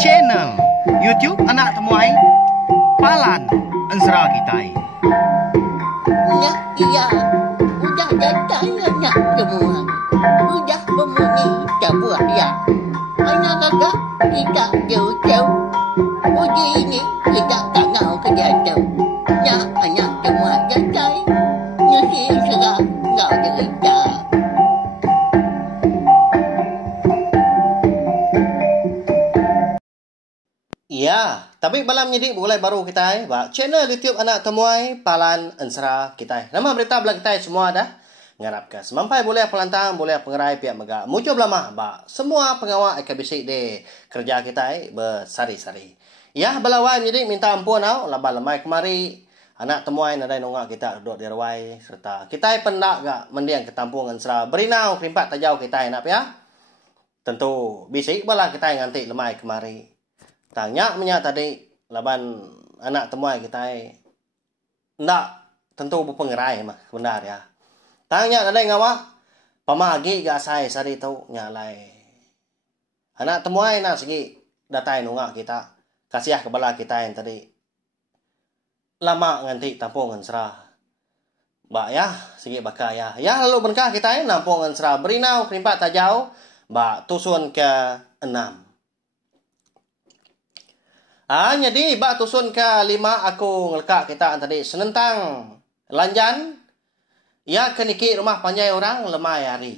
channel YouTube Anak Temuai Palan Ensra Kitai. Ya, iya, udah datang anak semua. Udah memenuhi sebuah ya. Anak kakak kita jauh-jauh. Uji ini kita tak mau ke jatuh. Ya, anak semua datang. Nyusi serah nggak cerita. Ya, tapi malam ini mulai baru kita channel YouTube Anak Temuai Palan Ensra kita. Nama berita belah kita semua dah ngarapkan. Semampai boleh pelantang, boleh pengerai pihak megak. Muncul lama semua pengawal AKBC de kerja kita bersari-sari. Ya, belawan jadi minta ampun labah lemai kemari. Anak Temuai nadai nongak kita duduk di rawai serta kita pendak gak mendiang ke Tampung Ensra. Berinau kerimpat tajau kita nak ya. Tentu bisik bala kita ngantik lemai kemari. Tanya menya tadi laban anak temuai kita ndak tentu berpengerai mah benar ya. Tanya tadi ngawa pamagi gak saya sari tau nyalai. Anak temuai nak segi datai nunga kita kasih kebala kita yang tadi lama nganti Tampung Ensra. Ba ya segi baka ya. Ya lalu benkah kita Tampung Ensra berinau kerimpat tajau ba tusun ke 6. Jadi bak tusun ke 5 aku ngelekak kita tadi senentang lanjan ya keniki rumah panjai orang lemai hari.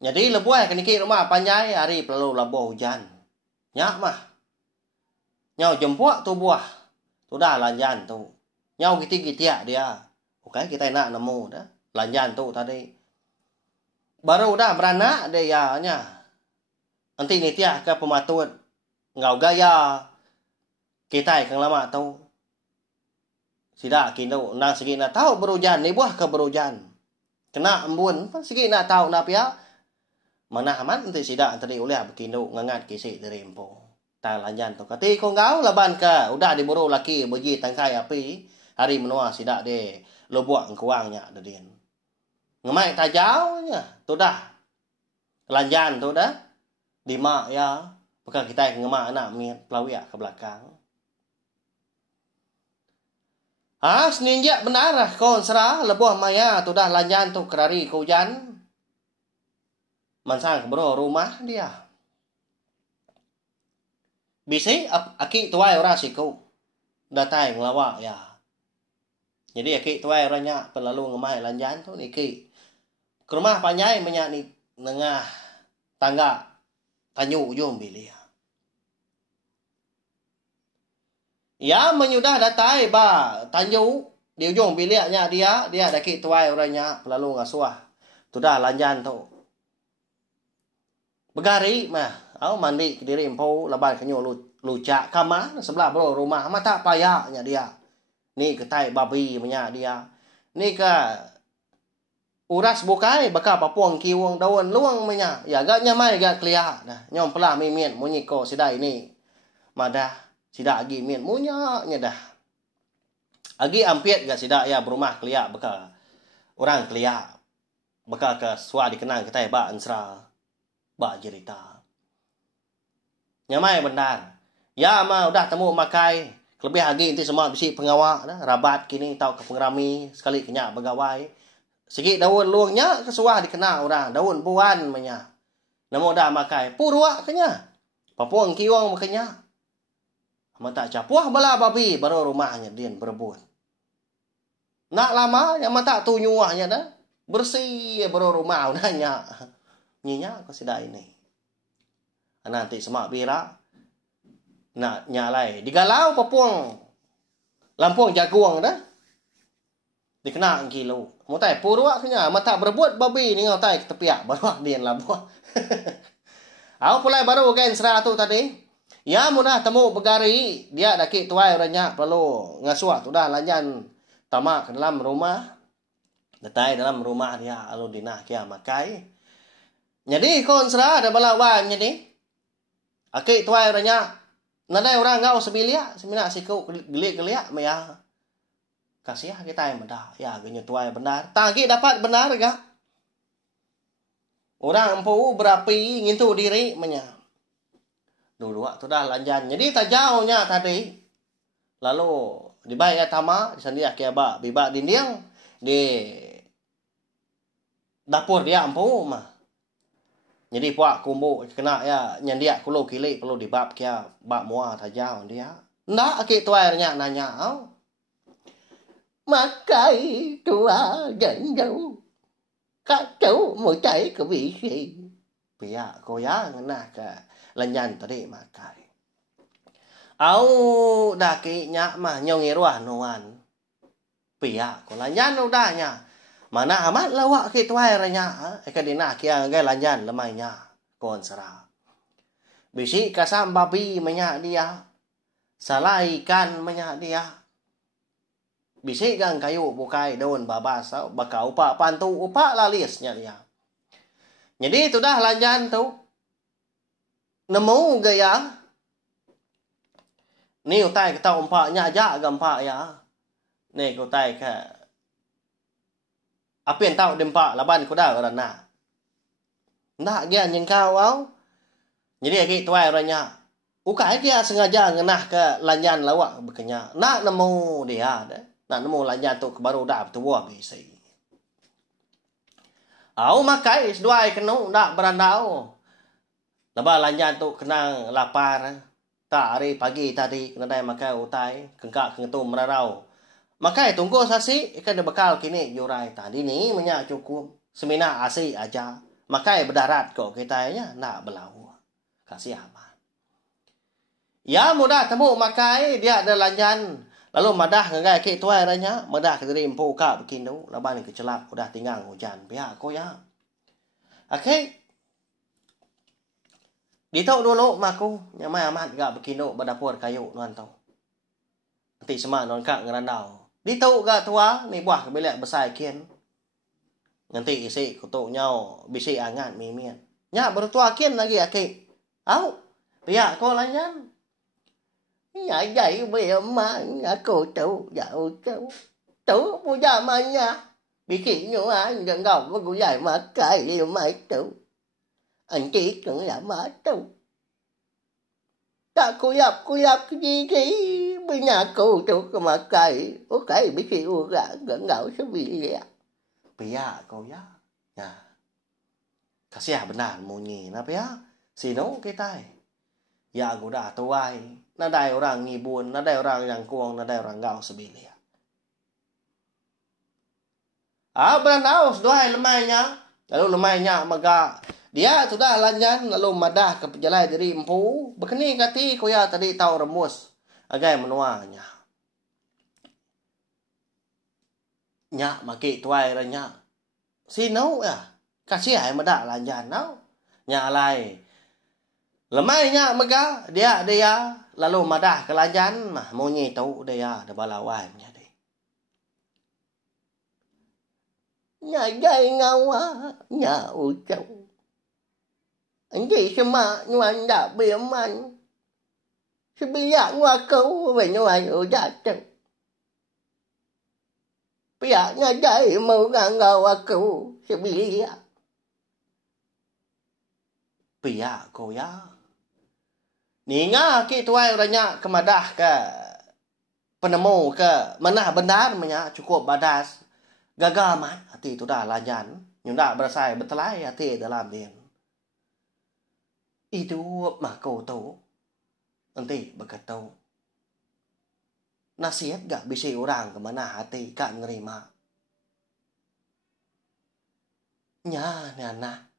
Jadi lebuai keniki rumah panjai hari perlu labuh hujan. Nyak mah. Nyau jempuk tu buah. Tu dah lanjan tu. Nyau giti-gitiak dia. Oke kita nak nemu dah lanjan tu tadi. Baru dah beranak dia nya. Nanti ni tiak ke pematut ngau gaya kita yang lama tahu sidak kino nang segi nak tahu berujan ni buah ke berujan kena embun pun segi nak tahu nak pia mana aman nanti sidak tadi oleh berkindo ngangat kisi dari empo ta lanjan tu kati ko ngau laban ke udah diburu laki beji tangkai api hari menua sidak de lo buak kuangnya dedin ngemai tajau nya tu dah lanjan tu dah lima ya. Bukan kita ngemak anak miat pelawia ke belakang. Seninjak benar lah kon serah lebuh maya tu dah lanjan tu kerari ke hujan. Mansang bro rumah dia. Bisi aki tuai orang siku. Datai ngelawak ya. Jadi aki tuai orangnya pelalu ngemai lanjan tu niki. Ke rumah panjai menyak ni nengah tangga tanyu ujung bilia. Ya menyudah datai tanju di ujung biliknya dia daki tuai orangnya lalu ngasuah. Tu dah lanjan tu. Begari mah, mandi ke diri empu lebar kenyu lucak kamar sebelah bro rumah mata payaknya dia. Ni ketai babi punya dia. Ni ke uras bukai baka papuang kiwang daun luang punya. Ya gak nyamai gak kelia dah. Nyom pelah mimien munyiko sidai ni. Madah sidak agi min munyaknya dah. Agi ampiat gak sidak ya berumah keliak beka orang keliak beka ke sua dikenang kita ba Ensra ba jerita. Nyamai benar. Ya mah udah temu makai lebih agi inti semua bisi pengawak dah rabat kini tau ke pengerami sekali kenyak begawai. Segi daun luangnya ke sua dikenang orang daun buan menya. Namo dah makai purua kenya. Papuang kiwang makanya. Mata capuah bala babi baru rumahnya dia berebut. Nak lama yang mata tu nyuahnya dah bersih baru rumah udahnya. Nyinya aku sudah ini. Nanti semak bira nak nyalai digalau papuang lampuang jaguang dah. Dikena kilo. Mutai purua kenya mata berebut babi ni ngau tai tepiak baru dia labuh. Aku pulai baru kan Ensra tu tadi. Ya munah temu begari dia daki tuai orangnya perlu ngasuah tu dah lanjan tamak ke dalam rumah datai dalam rumah dia lalu dinah kia makai jadi kon Ensra ada balawan jadi aki tuai orangnya nadai orang ngau sebilia semina siku gelik-gelik maya kasih kita yang benar ya genya tuai benar tagi dapat benar gak Orang empu berapi ngintu diri menya. Dua tu dah lanjan. Jadi tak jauhnya tadi. Lalu di baik atama di sana dia abak bibak dinding di dapur dia empu mah. Jadi puak kumbu kena ya nyandiak kulo kili perlu dibab kia bak mua tak jauh dia. Ndak aki tuairnya nanya au. Makai tua dẫn dấu. Các cháu một trái có bị gì? Pia ko ya ngena ka lanyan tadi makai. Au daki nya mah nyongi ruah nuan. Pia ko lanyan udah nya. Mana amat lawak ki tuairnya ka dina kia gai lanyan lemainya kon sera. Bisi kasam babi menya dia. Salah ikan menya dia. Bisi gang kayu bukai daun babasa bakau upa pantu upa lalisnya dia. Jadi itu dah lanjan tu. Nemu gaya. Ni utai kita umpaknya aja gampak ya. Ni utai ke. Apa yang tahu dempak laban ku dah kerana. Ndak dia nyengkau au. Jadi aki tuai orangnya. Ukai dia sengaja ngenah ke lanjan lawak bekenya. Nak nemu dia dah. Nak nemu lanjan tu baru dah bertuah bisi. Au makai seduai kenu nak berandau. Lepas lanjan tu kenang lapar. Tak hari pagi tadi kena dai makai utai. Kengkak kengetum merarau. Makai tunggu sasi ikan dia bekal kini yurai tadi ni menyak cukup. Semina asi aja. Makai berdarat kok kitanya nak belau. Kasih aman. Ya mudah temu makai dia ada lanjan. Lalu madah ngagai ke tuai ranya, madah ke diri empu ka bekindu, laban ke celap udah tinggal hujan. Pihak ko ya. Okey. Dito dulu maku, nyamai amat ga bekindu badapur kayu nuan tau. Nanti semak non kak ngerandau. Dito ga tua ni buah ke belak besar kian. Nanti isi kutuk nyau bisi angat mimian. Nya baru tua kian lagi akik. Au. Pihak ko lanyan. Nhà dạy bia mà nhà cô cháu dạo cháu. Cháu bố già mà nhà. Bị khi nhủ anh gần gọc với cô dạy mà cái yêu mãi cháu. Anh chỉ cần là mà cháu. Ta cô dập cái gì kì. Bên nhà cô cháu mà cái. Ô cái bị khi ô gã gần gạo sẽ bị lẹ. Pia ko ya. Ya. Kasih benar munyi na pia. Sino kita. Ya aku dah tuai. Nadai orang ngibun, nadai orang yang kuang, nadai orang gau sebilia. Berandau seduai lemainya. Lalu lemainya maga. Dia sudah lanjan lalu madah ke pejalai diri empu. Bekeni kati kuya tadi tahu remus. Agai menuanya. Nya maki tuai ranya. Sino ya. Kasih ai madah lanjan nau. Nya alai. Lemainya mega dia lalu madah ke lanjan mah monyi tahu dia ada balawai nya deh. Nhà dạy ngau á, nhà ô cháu. Anh chỉ xem mà nhưng anh đã biếm anh. Sẽ bị dạng qua câu về như anh ở gia cháu. Bây giờ nhà dạy màu ngang ngào qua câu sẽ bị dạng. Pia ko ya. Ninga ki tuai orangnya kemadah ke penemu ke mana benar menya cukup badas gagal mat hati tu dah lanjan nyunda berasai betelai hati dalam dia itu mah kau tahu nanti berkata nasihat gak bisa orang kemana hati kan nerima nya nah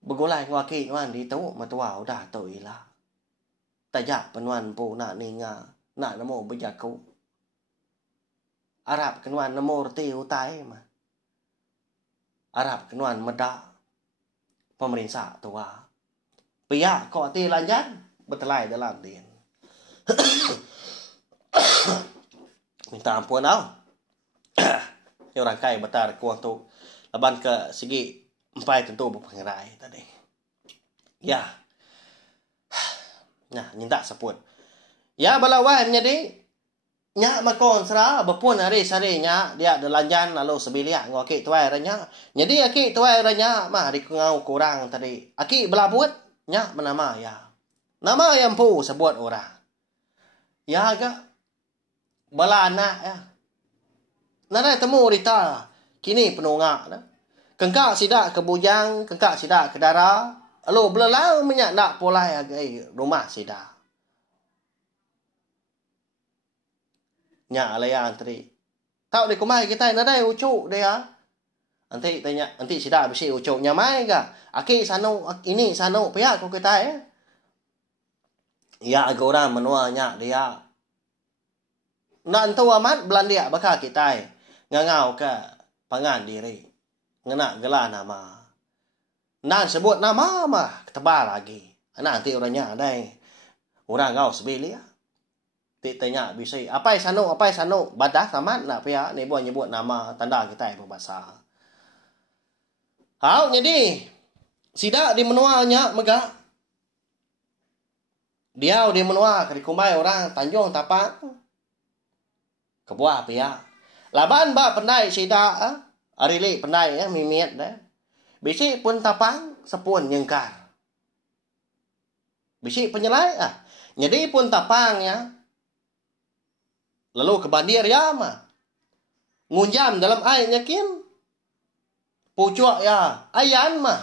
begolai ngwaki nuan di tau matua udah tau ilah. Tajak penuan pu nak ninga nak namo bejaku. Arab kenuan namo reti utai mah. Arab kenuan meda pemerintah tua. Pihak kok ti lanjan betelai dalam din. Minta ampun au. Orang kai betar kuang tu laban ke segi empai tentu berpengerai tadi. Ya. Nah, minta seput. Ya balawai menjadi nya makon sera bepun hari sarinya dia delanjan lalu sebilia ngoki tuai ranya. Jadi aki tuai ranya mah di ngau kurang tadi. Aki belabut nya menama ya. Nama yang pu sebut orang. Ya agak bala anak ya. Nada temu rita kini penungak dah. Kengkak sidak ke bujang, kengkak sidak ke dara. Lalu belalang minyak nak pulai agai rumah sidak. Nya alayan tadi. Tahu di kumai kita nada ucuk dia. Nanti tanya, nanti sidak bisi ucuk nya mai ga. Aki sanu ini sanu pihak ko kita ya. Ya agak orang menuanya dia. Nak entu amat Belanda bakal kita ngangau ke pangan diri. Ngena gelah nama. Nan sebut nama mah ketebal lagi. Nanti orangnya ada orang ngau sebelia. Tanya bisa apa sanu badah amat nak pihak ni buat nyebut nama tanda kita berbahasa. Hau jadi sidak di menuanya megah. Dia di menua ke kumai orang Tanjung Tapak. Kebuah pihak. Laban ba pendai sida arili pendai ya mimiet dah. Bisi pun tapang sepun nyengkar. Bisi penyelai Jadi pun tapang ya. Lalu ke bandir ya mah. Ngunjam dalam air nyakin. Pucuk ya ayan mah.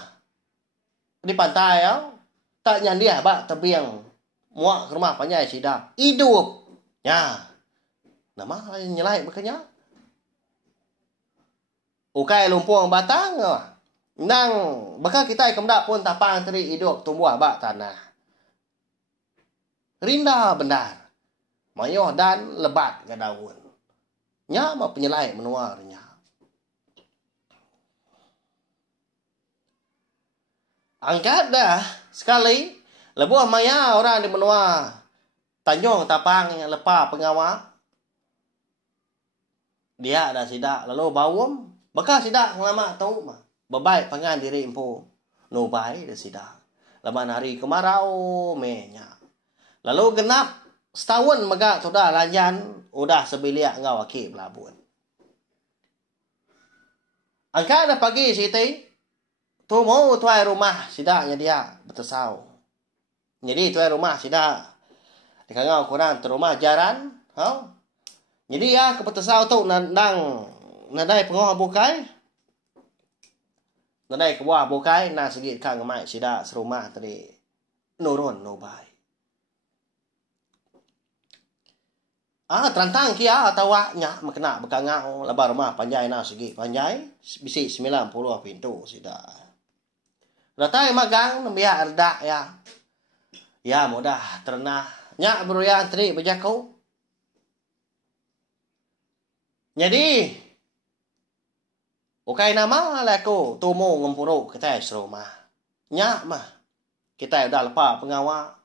Di pantai ya. Tak nyandia ba tebiang. Muak ke rumah panjai sida. Hidup. Ya. Nama nyelai makanya. Ukai lumpur batang. Nang. Bakal kita kemendak pun tapang teri hidup tumbuh bak tanah. Rinda benar. Mayoh dan lebat ke daun. Nya mah penyelai menuarnya. Angkat dah. Sekali. Lebuah maya orang di menua Tanjung Tapang yang lepas pengawal. Dia ada sidak lalu bawum. Bakal sidak lama tahu mah. Bebaik pangan diri empu. No baik dia sidak. Leban hari kemarau menya. Lalu genap setahun megak sudah lanjan udah sebiliak ngau aki belabun. Angka ada pagi siti. Tu mau tuai rumah sidaknya dia betesau. Jadi tuai rumah sidak. Dikangau kurang tu rumah jaran. Hau. Jadi ya kepetesau tu nadai pengoh bukai. Nadai kebuah bukai na segit kang mai sidak serumah tadi. Nurun no bai. Terantang kia tawaknya makna bekangau lebar rumah panjai na segit panjai bisi 90 pintu sidak. Datai magang nambia erdak ya. Ya mudah ternah. Nyak beruyan teri berjakau. Jadi. Ukai nama laku. Tumu ngempuruk kita serumah. Nyak mah. Kita udah lepas pengawal.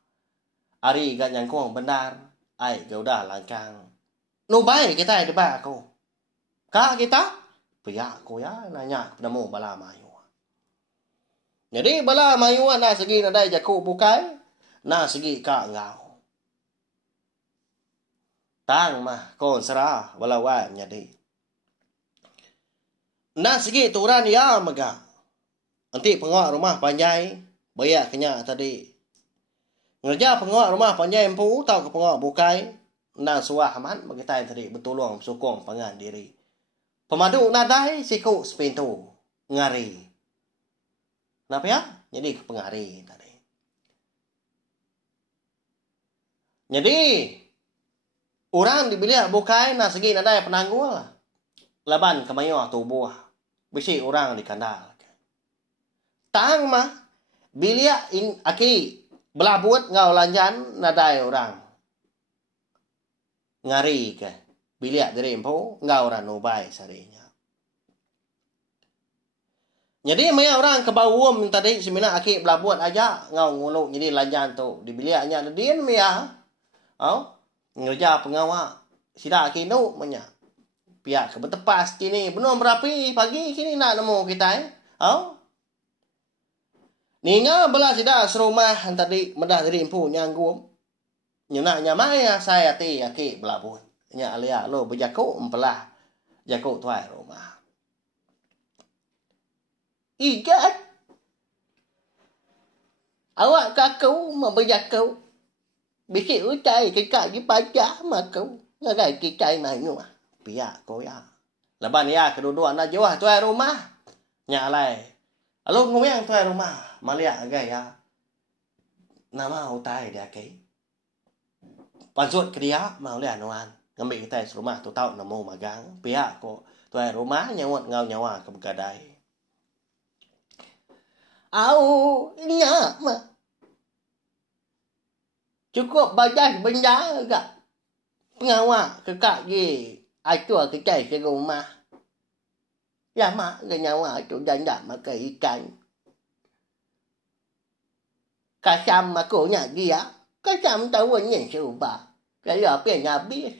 Ari gan nyangkung benar. Ai udah langkang. Nubai kita debat aku. Kak kita. Pihak aku ya. Nanya penemu bala mayu. Jadi bala mayu na segi nadai jakau bukai. Na segi ka ngau. Tang mah kon serah walawan jadi. Na segi turan ya mega. Nanti pengawal rumah panjai bayar kenya tadi. Ngerja pengawal rumah panjai empu tau ke pengawal bukai. Na suah aman begitai tadi betulung sukong pangan diri. Pemadu nadai siku sepintu ngari. Kenapa ya? Jadi ke pengari tadi. Jadi, orang dibilik bukai na segi nadai penanggul. Laban kemayo tubuh. Bisi orang dikandal. Tang mah, bilik aki belabut ngau lanjan nadai orang. Ngari ke. Bilik dari empu ngau orang nubai sarinya. Jadi maya orang ke bawum tadi semina aki belabut aja ngau nguluk jadi lanjan tu. Di biliknya nadien maya. Ngerja pengawal sida kinu menya pihak kebetepas kini belum berapi pagi kini nak nemu kita ninga bela sida serumah tadi medah dari empu nyanggum nyenak nyamaya saya ti aki belabun nya alia lo berjaku empelah jaku tuai rumah. Ijat. Awak kakau memberjakau. Bisik ucai kekak di pajak makau. Ngagai kicai mainu. Pihak ko ya. Laban ya kedua-dua na jawah tuai rumah. Nya alai. Alo ngoyang tuai rumah. Malia agai ya. Nama utai dia kai. Pansut ke dia mau lihat nuan. Ngambil kita rumah tu tahu namo magang. Pihak ko tuai rumah nyawat ngau nyawa ke begadai. Au nyak mah. Cukup bajas benda agak. Pengawak kekak je. Atua kecai ke rumah. Ya mak ke nyawa tu janda makan ikan. Kasam aku nyak dia. Kasam tahu ni cuba. Kaya apa yang habis.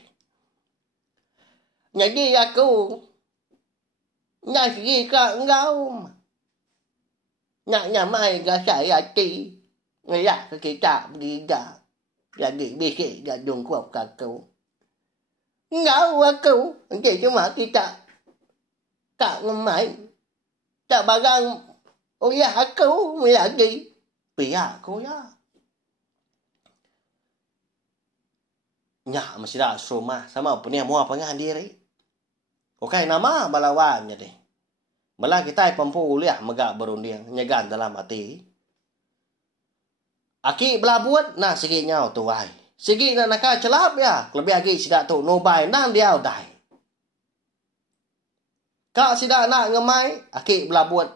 Jadi aku. Nak pergi ke engkau. Nak nyamai ke saya hati. Ngayak ke kita berida. Jadi bisik dah jungkup kakau. Engkau aku. Jadi cuma kita. Tak ngemai. Tak barang. Oh ya aku. Lagi. Pihak ko ya. Nya masih dah rumah. Sama punya mua pengan diri. Okey nama balawannya deh. Malah kita pempu uliah megak berunding. Nyegan dalam hati. Aki belabut. Nah segi nyau tuai. Segi nak nakal celap ya. Lebih lagi sidak tu nubai nang dia udai. Kak sidak nak ngemai. Aki belabut.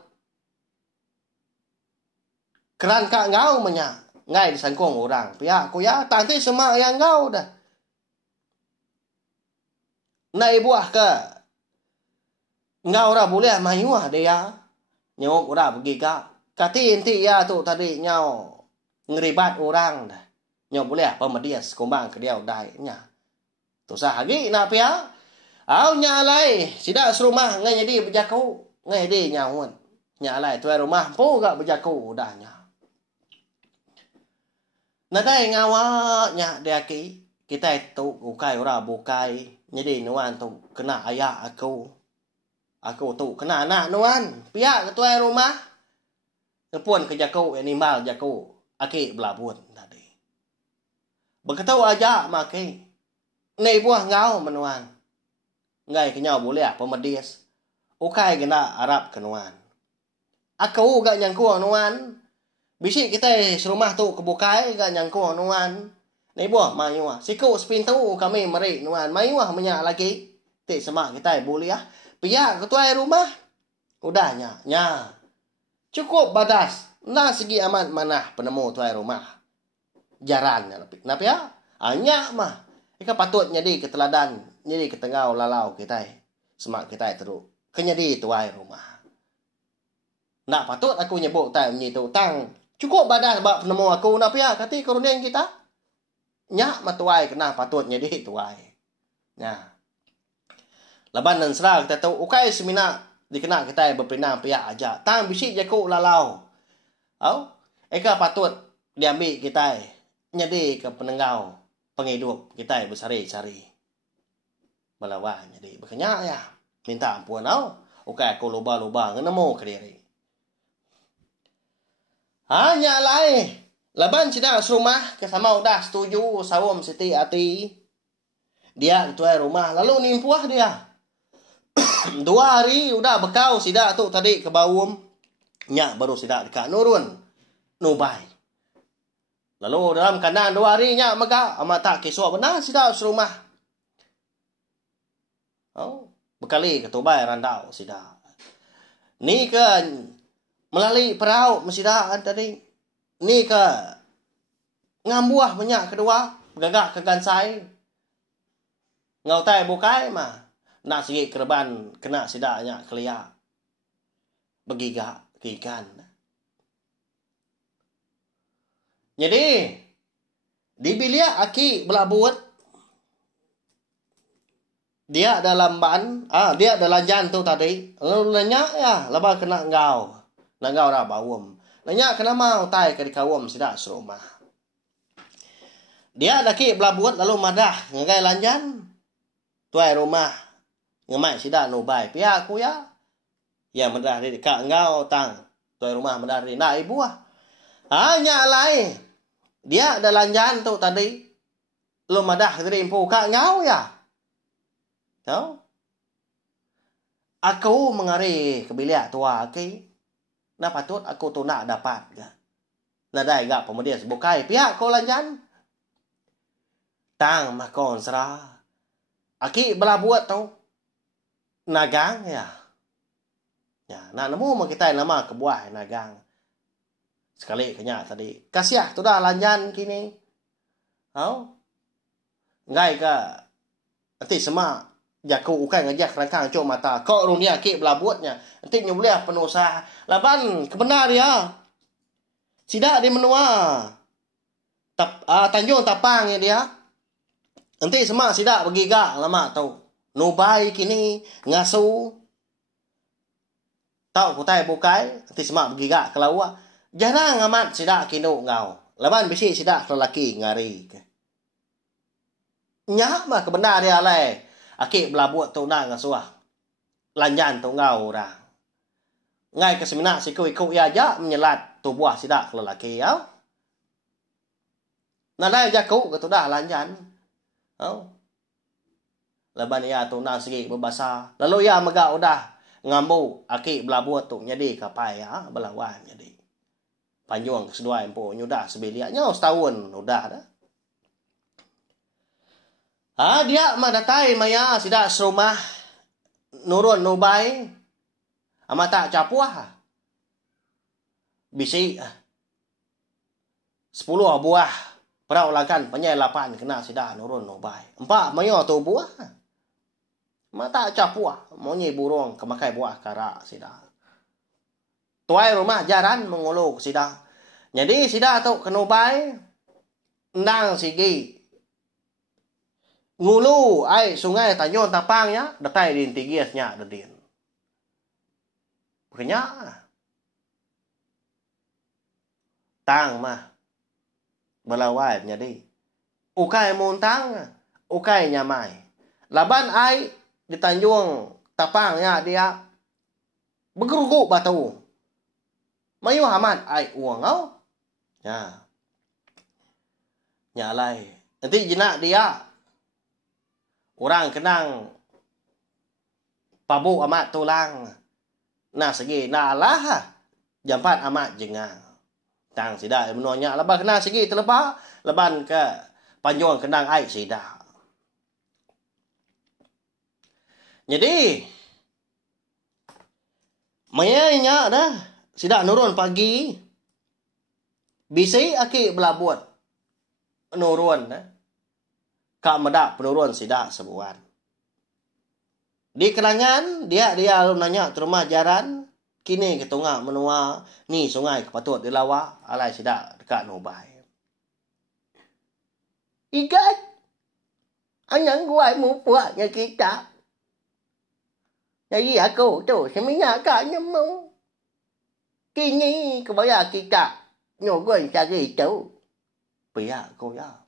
Keran kak ngau menyak. Ngai disangkung orang. Pihak ku ya. Tanti semak yang ngau dah. Nai buah ke. Ngau dah boleh mayuah dia. Nyawak dah pergi kak. Kati inti ya tu tadi nyau. Ngeribat orang dah. Nyau boleh pemedias kumbang ke dia udai. Nya. Tu sah lagi nak pihak. Au nyalai. Sidak serumah ngai jadi berjaku. Ngai jadi nyawun. Nyalai tuai rumah pun gak berjaku udahnya. Nadai ngawaknya dia ki. Kita itu bukai ora bukai. Jadi nuan tu kena ayah aku. Aku tu kena anak nuan. Pihak ketua rumah. Kepun ke jaku animal jaku. Aki belabun tadi. Berkata aja maki. Nei buah ngau menuan. Ngai kenyau boleh pemedis. Ukai kena Arab kenuan. Aku gak nyangkua nuan. Bisik kita serumah tu kebukai gak nyangkua nuan. Nei buah mayuah. Siku sepintu kami meri nuan. Mayuah menyak lagi. Tik semak kita boleh ah. Pihak ketua rumah. Udahnya. Nya. Cukup badas. Nah segi amat manah penemu tuai rumah. Jaran. Kenapa ya? Hanya mah. Ika patut jadi keteladan. Jadi ketengau lalau kita. Semak kita teruk. Kenyadi tuai rumah. Nak patut aku nyebut tak menyitu. Tang. Cukup badas bak penemu aku. Kenapa ya? Kati kerunian kita. Nyak matuai kena patut jadi tuai. Nah. Laban dan serah kita tahu. Ukai semina. Dikena kita berpinang pihak aja. Tang bisik jaku lalau. Oh, eka patut diambil kita nyedi ke penengau penghidup kita bersari-sari. Balawan jadi berkenyak ya. Minta ampun Okai aku luba-luba ngenemu ke diri. Hanya lain. Laban cina serumah kesama udah setuju sawum siti ati. Dia ketua rumah lalu nimpuah dia. 2 hari udah bekau sidak tu tadi ke bawum. Nyak baru sidak dekat nurun. Nubai. Lalu dalam kandang 2 hari nyak megak. Amat tak kisah benar sidak serumah. Oh, bekali ketubai randau sidak. Ni kan melalui perahu mesidak tadi. Ni ke ngambuah banyak kedua. Gagak ke gansai. Ngau tai bukai mah. Nak sikit kerban kena sidaknya keliak. Begigak. Ikan. Jadi di bilik aki belabut. Dia dalam ban, dia dalam jantung tadi. Lalu nanya ya, lepas kena ngau. Nak ngau dah bawum. Nanya kena mau tai ke dikawum sidak serumah. Dia laki belabut lalu madah ngagai lanjan. tuai rumah ngemai sida no bai pihak ku ya. Ya mendah di kak ngau tang tuai rumah mendah di nak ibu hanya lain dia ada lanjan tu tadi lo madah dari impu kak ngau ya. Tahu? Aku mengari ke bilik tua ke. Na patut aku tu nak dapat ga. Na dai ga pemudia sebukai pihak ko lanjan. Tang makon sera. Aki bela buat tu. Nagang ya. Ya, nak nemu mak kita nama kebuah nagang. Sekali kenya tadi. Kasiah tu dah lanjan kini. Tahu? Ngai ka nanti semak jaku ukai ngajak rangkang cok mata. Kok runia ki bela buatnya. Nanti nyuliah penusaha. Laban kebenar ya. Sidak di menua. Tanjung Tapang ya dia. Nanti semak sidak bagi gak lama tu. Nubai kini ngasu. Tahu kutai bukai. Nanti semak bagi gak kalau jarang amat sidak kinu ngau. Laban bisi sidak lelaki ngari. Nyak mah kebenar dia lai. Aki belabut tu nak ngasuah. Lanjan tu ngau dah. Ngai ke seminar siku ikut ya aja menyelat tubuh sidak lelaki ya. Nadai jaku ke tu dah lanjan. Oh. Laban ya tu nak segi berbahasa. Lalu ya megak udah ngambu aki belabut tu jadi kapai ya belawan jadi. Panjang kedua empo nyudah sebiliaknya setahun udah dah. Dia mah datai maya sidak serumah nurun nubai amata capuah. Bisi 10 buah perawlakan penyai 8 kena sidak nurun nubai. 4 mayo tu buah. Mata capuah monyi burung kemakai buah kara sidak. Tuai rumah jaran menguluk sidak. Jadi sidak tu kenubai ndang sigi ngulu ai sungai Tanjung Tapang ya, datai din tigiasnya dedin. Makanya tang mah balawai jadi. Ukai muntang, ukai nyamai. Laban ai di Tanjung Tapang ya dia begerugu batu. Mayu hamat ai uang au. Ya. Nyalai. Nanti jenak dia orang kenang pabu amat tulang. Nah segi nah lah jampat amat jengang. Tang sida menuanya leban kena segi terlepas leban ke panjang kenang ai sida. Jadi mayanya dah sida nurun pagi bisi aki belabut nurun dah. Kak medak penurun sidak sebuan. Di kenangan dia lu nanya ke rumah jaran kini ke tengah menua ni sungai kepatut dilawa alai sidak dekat nubai. Ikat anyang guai mu puaknya kita. Jadi aku tu seminyak kaknya mu. Kini kebaya kita nyogon cari tu. Pihak kau ya.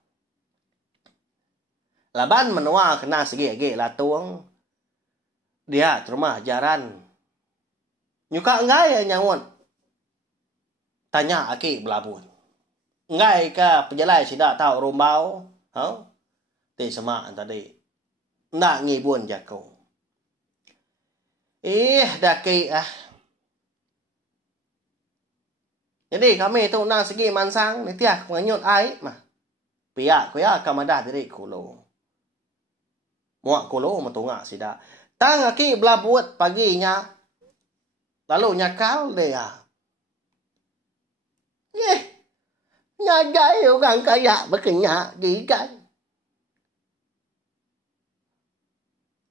Laban menua kena segi-segi latuang. Dia rumah jaran. Nyuka ngai nyangun. Tanya aki belabun. Ngai ka penjelai sida tahu rumbau. Ti semak tadi. Nak ngibun jako. Daki Jadi kami tu nak segi mansang. Ni tiak nganyut air mah. Pihak ku ya kamadah diri kulo. Muak kulo matungak sida. Tang aki belabut paginya. Lalu nyakal dia. Nyagai orang kaya berkenyak di kan.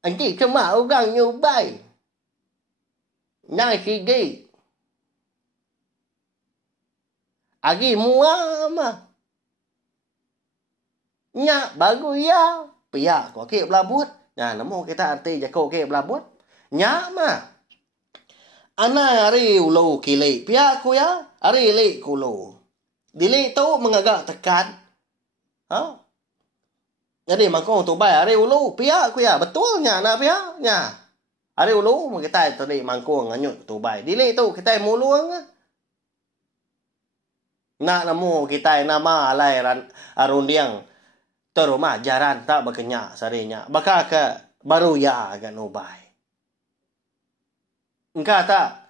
Anji cuma orang nyubai. Nyai sigi. Agi muam mah. Nyak bagus ya. Pihak ko ke belabut. Nah, namo kita arti jako ke belabut. Nya mah. Ana ari ulo kile. Pihak ko ya. Ari le kulo. Dili tu mengagak tekan. Jadi mangkong tu bai are ulu pihak ku ya betulnya nak pihaknya. Are ulu kita tadi mangkong nganyut tu bai. Dili tu kita muluang. Nak namu kita nama alai arundiang terumah jaran tak berkenyak sarinya. Baka ke baru ya kan ubai. Engkau tak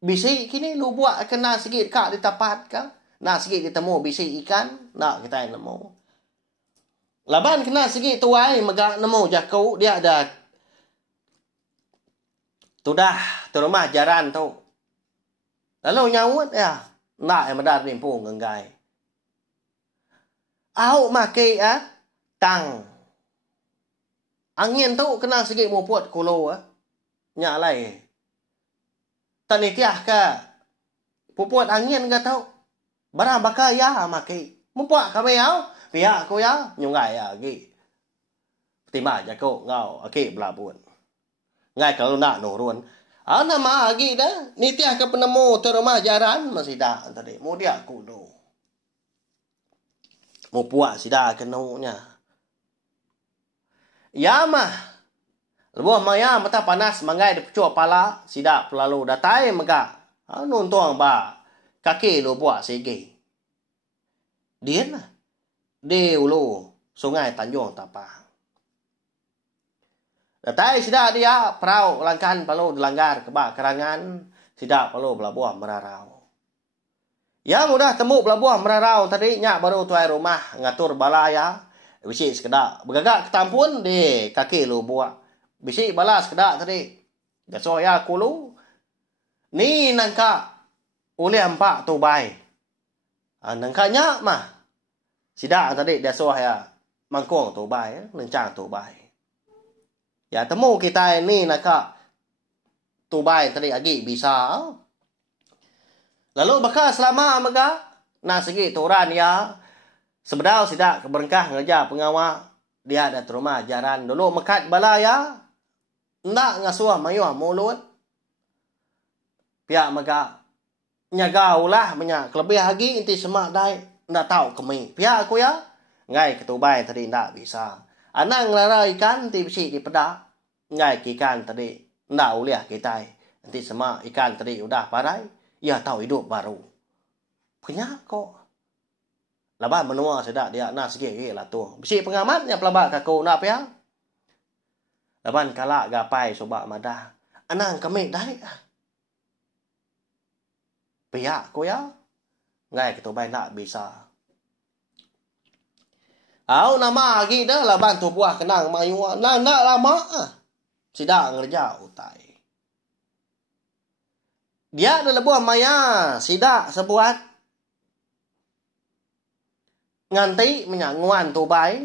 bisi kini lu buat kena sikit kak di tapat ka. Nak sikit ditemu bisi ikan, nak kita nemu. Laban kena sikit tuai megak nemu jakau dia ada tu dah terumah jaran tu. Lalu nyawut ya, nak yang medar rimpu ngenggai. Au make tang. Angin tu kena sikit mu puat kulo nya lai. Tani tiah ka pupuat angin ka tau. Barang bakal ya make. Mu puat ka meau. Pihak ko ya nyungai ya gi. Tima ja ko ngau ake belabun. Ngai kalau nak nurun. Nama agi dah. Ni tiah ka penemu terumah jaran masih dah tadi. Mu dia kuno. Mu puak sida kenunya. Ya mah. Lebuh maya mata panas mangai di pucuk pala sida pelalu datai mega. Nuntuang ba kaki lu buat segi. Dia lah. Di ulu sungai Tanjung Tapang. Datai sida dia perau langkan palu dilanggar kebak kerangan sida palu pelabuhan Merarau. Ya mudah temu pelabuhan Merarau tadi nyak baru tuai rumah ngatur balaya bisi sekedak begagak ketampun di kaki lu buat bisi balas sekedak tadi gaso ya kulu ni nangka oleh empat tu bai nangka nyak mah sida tadi dia so ya mangkong tu bai nencang tu bai ya temu kita ini nangka tu bai tadi agi bisa. Lalu bakal selama mega na segi turan ya sebedau sida keberkah ngeja pengawal dia ada rumah jaran dulu mekat balaya ndak ngasuah mayuh mulut pihak mega nyagaulah banyak lebih lagi inti semak dai ndak tahu kemi pihak aku ya ngai ketubai tadi ndak bisa anang lara ikan ti bisi di pedak ngai ikan tadi ndak uliah kita inti semak ikan tadi udah parai ya tahu hidup baru. Kenyak kok. Laban menua sedak dia nak sikit lah tu. Bisi pengamatnya pelabak kaku nak apa ya? Laban kalak gapai sobak madah. Anang kami dai. Pihak ko ya. Ngai ketubai nak bisa. Au nama lagi dah laban tu buah kenang mayu. Nak lama. Sidak ngerja utai. Dia ada lebuah maya sida sebuat nganti menyanguan tu bai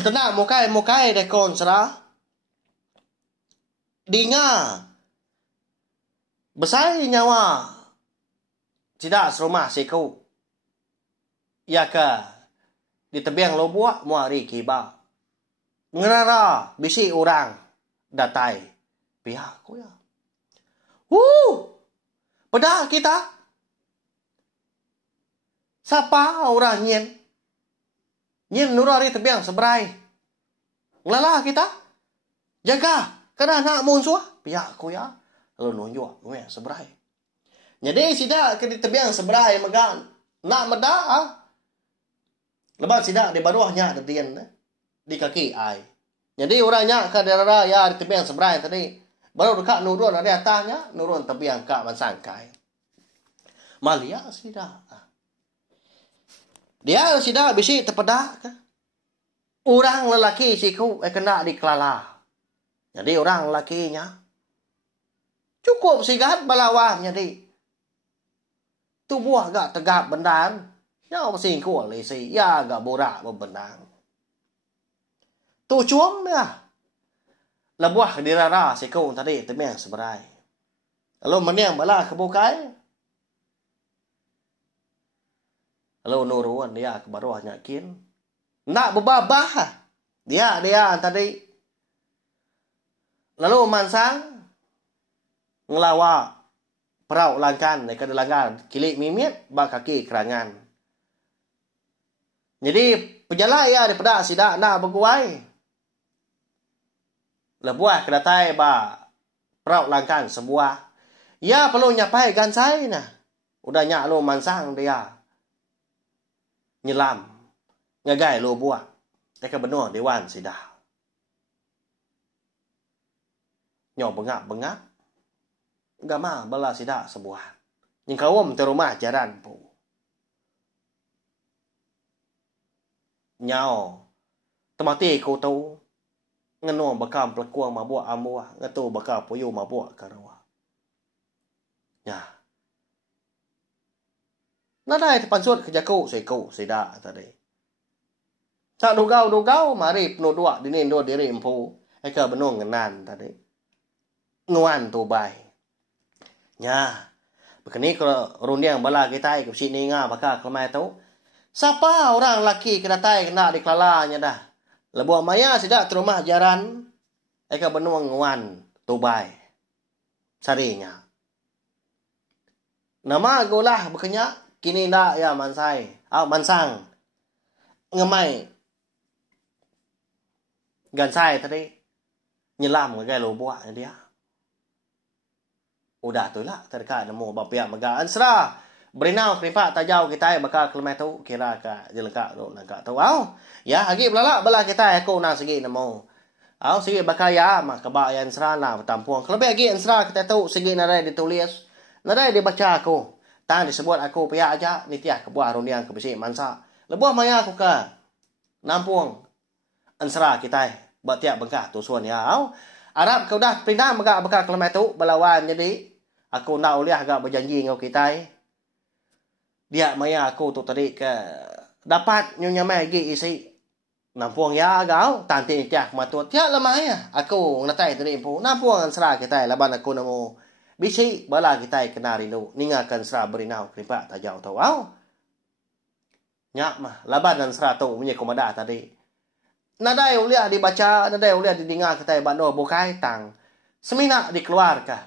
tenang mukai dekon serah dinga besar nyawa tidak serumah siku ya ke di tebiang lobuak muari kiba ngerara bisi orang datai pihak ku ya. Pedah kita. Siapa orang nyen? Nyen nurari tebiang seberai. Ngelalah kita. Jaga. Kena nak musuh. Pihak aku ya. Lalu nunjuk. Nuh seberai. Jadi sida ke di tebiang seberai megang. Nak medah. Lepas sida di bawahnya ada dian. Di kaki ai. Jadi orangnya ke daerah ya di tebiang seberai tadi. Baru dekat nurun ada atasnya, nurun tebiang kak mansangkai. Malia sida. Dia sida bisi terpedak. Orang lelaki siku kena dikelala. Jadi orang lelakinya cukup sigat balawah jadi. Tubuh agak tegap bendang. Ya masing kuat lesi, ya agak borak berbendang. Tu cuam ya. Lebuah dirara siku tadi temeng seberai. Lalu meniang bala kebukai. Lalu nurun dia ke bawah nyakin. Nak berbabah. Dia tadi. Lalu mansang ngelawa perau langkan dekat langgar kilik mimit bak kaki kerangan. Jadi penjala ya daripada sida na berkuai. Lebuah kedatai ba perau langkan sebuah. Ya perlu nyapai gansai nah. Udah nyak lo mansang dia. Nyelam. Ngagai lo buah. Eka benua dewan sida. Nyo bengak-bengak. Gama bala sida sebuah. Yang kawam terumah jaran po. Nhau. Temati ko tau. Ngano bakam pelakuang mabuk ambuah. Ngatu bakal puyu mabuk karawa. Ya. Nadai tepan suat kerja kau sida tadi. Tak dugau mari penudua dinin do diri empu. Eka benung ngenan tadi. Nguan tu bai. Ya. Begini kalau rundiang bala kita ke sini nga bakal kelemai tahu. Siapa orang laki kena tai kena diklalanya dah. Lebuah maya sida terumah jaran. Eka benung nguan tu bai. Sarinya. Nama golah berkenyak kini ndak ya mansai. Mansang. Ngemai. Gansai tadi. Nyelam ke lo buat dia. Udah tu lah terdekat nemu bapiak mega ansra. Berinau kripat tajau kita bakal kelemai tu kira ka jelengkak do langkak tu. Ya hagi belala bala kita aku nang segi nemu. Segi bakal ya mak kebak ya ansra lah tampuang. Kelebih lagi ansra kita tu segi nadai ditulis. Nadai dibaca aku. Tang disebut aku pihak aja nitiah kebuah rundiang kebesi mansa. Lebuah maya aku ke Nampuang ansra kita batiak bengkah tu suan ya. Arab kau dah pindah megak bakal kelemai tu belawan jadi aku nak uliah agak berjanji dengan kita. Dia maya aku tu tadi ke dapat nyonya mai gi isi Nampuang ya agak tanti nitiah matut. Tiak lemah ya. Aku natai tadi impu Nampuang ansra kita laban aku nemu bisi bala kita kena rindu ningakan sera berinau kripat tajau tau. Nyak mah laban dan sera tu punya komada tadi. Nadai uliah dibaca, nadai uliah didengar kita bando bukai tang. Semina dikeluarkan.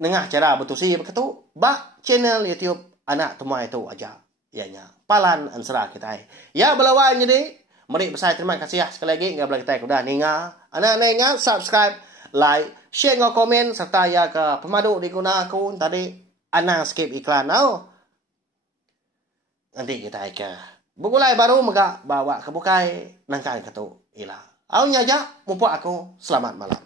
Nengah cara betusi begitu bak channel YouTube anak temui itu aja. Ianya palan ansra kita. Ya belawan jadi mari besar terima kasih sekali lagi enggak boleh kita udah ninga. Anak-anaknya subscribe, like, share ngau komen serta ya ke pemadu diguna aku tadi anang skip iklan nanti kita ke bukulai baru mega bawa ke bukai nangkan ketu ila nyajak mumpuk aku selamat malam.